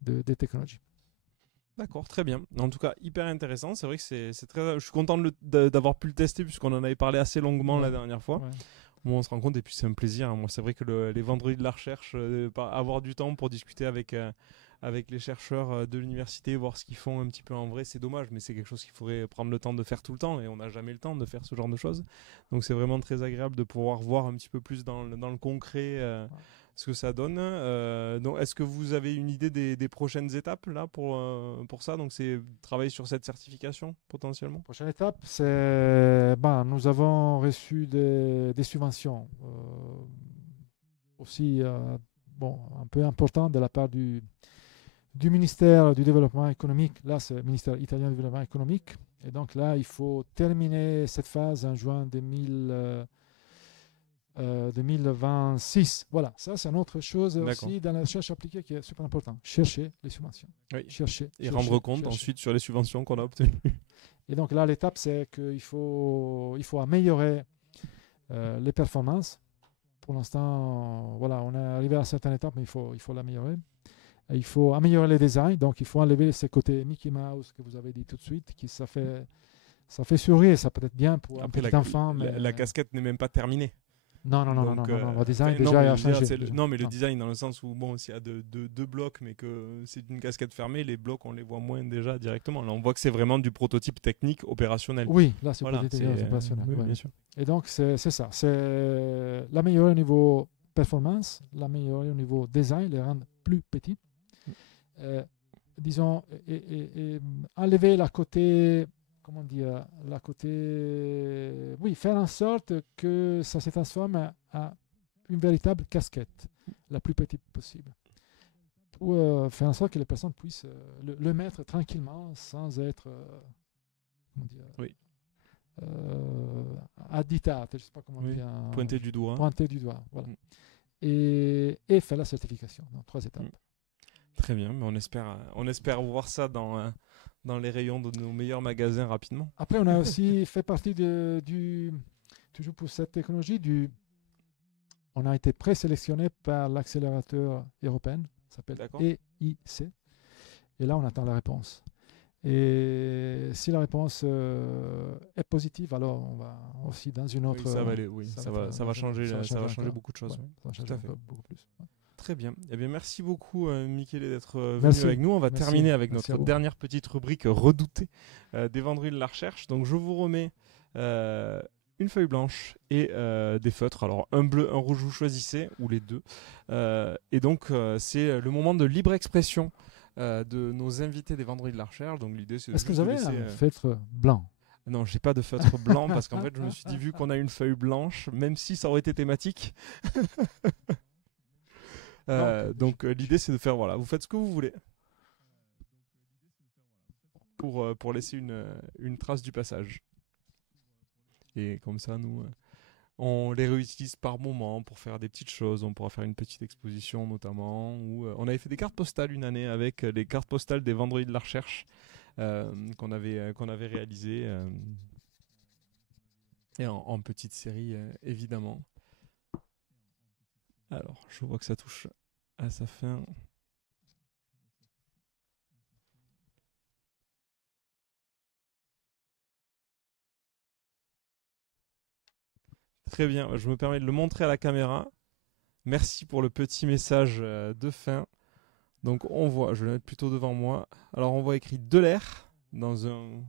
de technologie. D'accord, très bien. En tout cas, hyper intéressant. C'est vrai que c'est très. Je suis content d'avoir pu le tester puisqu'on en avait parlé assez longuement la dernière fois. Ouais. Bon, on se rend compte et puis c'est un plaisir. Moi, c'est vrai que les vendredis de la recherche, avoir du temps pour discuter avec les chercheurs de l'université, voir ce qu'ils font un petit peu en vrai, c'est dommage, mais c'est quelque chose qu'il faudrait prendre le temps de faire tout le temps et on n'a jamais le temps de faire ce genre de choses. Donc c'est vraiment très agréable de pouvoir voir un petit peu plus dans le concret ce que ça donne. Donc, est-ce que vous avez une idée des prochaines étapes là pour ça? Donc c'est travailler sur cette certification potentiellement. Prochaine étape, c'est nous avons reçu des subventions aussi un peu importantes de la part du ministère du développement économique. Là, c'est le ministère italien du développement économique. Et donc là, il faut terminer cette phase en juin 2026. Voilà, ça c'est une autre chose aussi dans la recherche appliquée qui est super important. Chercher les subventions. Oui. Chercher. Rendre compte ensuite sur les subventions qu'on a obtenues. Et donc là, l'étape, c'est qu'il faut améliorer les performances. Pour l'instant, voilà, on est arrivé à certaines étapes, mais il faut l'améliorer. Il faut améliorer les designs, donc il faut enlever ces côtés Mickey Mouse que vous avez dit tout de suite, qui ça fait sourire, ça peut être bien pour un petit enfant. Mais la casquette n'est même pas terminée. Non, le design déjà a changé. Non, mais le design dans le sens où, s'il y a deux blocs, mais que c'est une casquette fermée, les blocs, on les voit moins déjà directement. Là, on voit que c'est vraiment du prototype technique opérationnel. Oui, là, c'est opérationnel. Oui, bien sûr. Et donc, c'est ça. C'est l'améliorer au niveau performance, l'améliorer au niveau design, les rendre plus petits. Disons, et enlever la côté... Comment dire, faire en sorte que ça se transforme en une véritable casquette, la plus petite possible, pour faire en sorte que les personnes puissent le mettre tranquillement sans être, additate, je ne sais pas comment dire. Pointé du doigt. Voilà. Et faire la certification dans 3 étapes. Très bien, mais on espère voir ça dans les rayons de nos meilleurs magasins rapidement. Après, on a aussi fait partie toujours pour cette technologie, on a été présélectionné par l'accélérateur européen, ça s'appelle EIC, et là on attend la réponse. Et si la réponse est positive, alors on va aussi dans une autre... ça va changer beaucoup de choses. Ça va changer beaucoup plus. Ouais. Très bien. Eh bien, merci beaucoup, Michele, d'être venu avec nous. On va terminer avec notre dernière petite rubrique redoutée des vendredis de la recherche. Donc, je vous remets une feuille blanche et des feutres. Alors, un bleu, un rouge, vous choisissez, ou les deux. Et donc, c'est le moment de libre expression de nos invités des vendredis de la recherche. Donc, l'idée, c'est Est-ce que vous avez un feutre blanc? Non, j'ai pas de feutre blanc parce qu'en fait, je me suis dit, vu qu'on a une feuille blanche, même si ça aurait été thématique... donc l'idée c'est de faire vous faites ce que vous voulez pour laisser une trace du passage et comme ça nous on les réutilise par moment pour faire des petites choses. On pourra faire une petite exposition notamment où on avait fait des cartes postales une année avec les cartes postales des vendredis de la recherche qu'on avait réalisées et en petite série évidemment. Alors, je vois que ça touche à sa fin. Très bien, je me permets de le montrer à la caméra. Merci pour le petit message de fin. Donc on voit, je vais le mettre plutôt devant moi. Alors on voit écrit de l'air,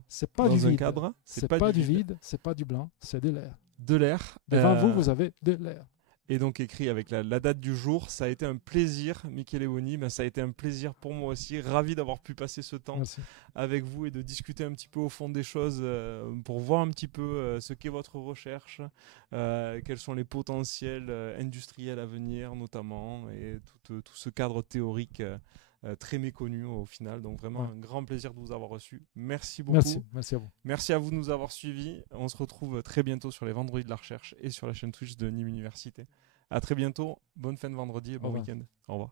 C'est pas du vide. cadre. C'est pas du vide, c'est pas du blanc, c'est de l'air. De l'air. Devant vous avez de l'air. Et donc écrit avec la date du jour. Ça a été un plaisir, Michele Boni. Ça a été un plaisir pour moi aussi. Ravi d'avoir pu passer ce temps avec vous et de discuter un petit peu au fond des choses pour voir un petit peu ce qu'est votre recherche, quels sont les potentiels industriels à venir notamment, et tout ce cadre théorique très méconnu au final. Donc vraiment un grand plaisir de vous avoir reçu. Merci beaucoup. Merci à vous. Merci à vous de nous avoir suivis. On se retrouve très bientôt sur les Vendredis de la Recherche et sur la chaîne Twitch de Nîmes Université. À très bientôt. Bonne fin de vendredi et bon week-end. Au revoir.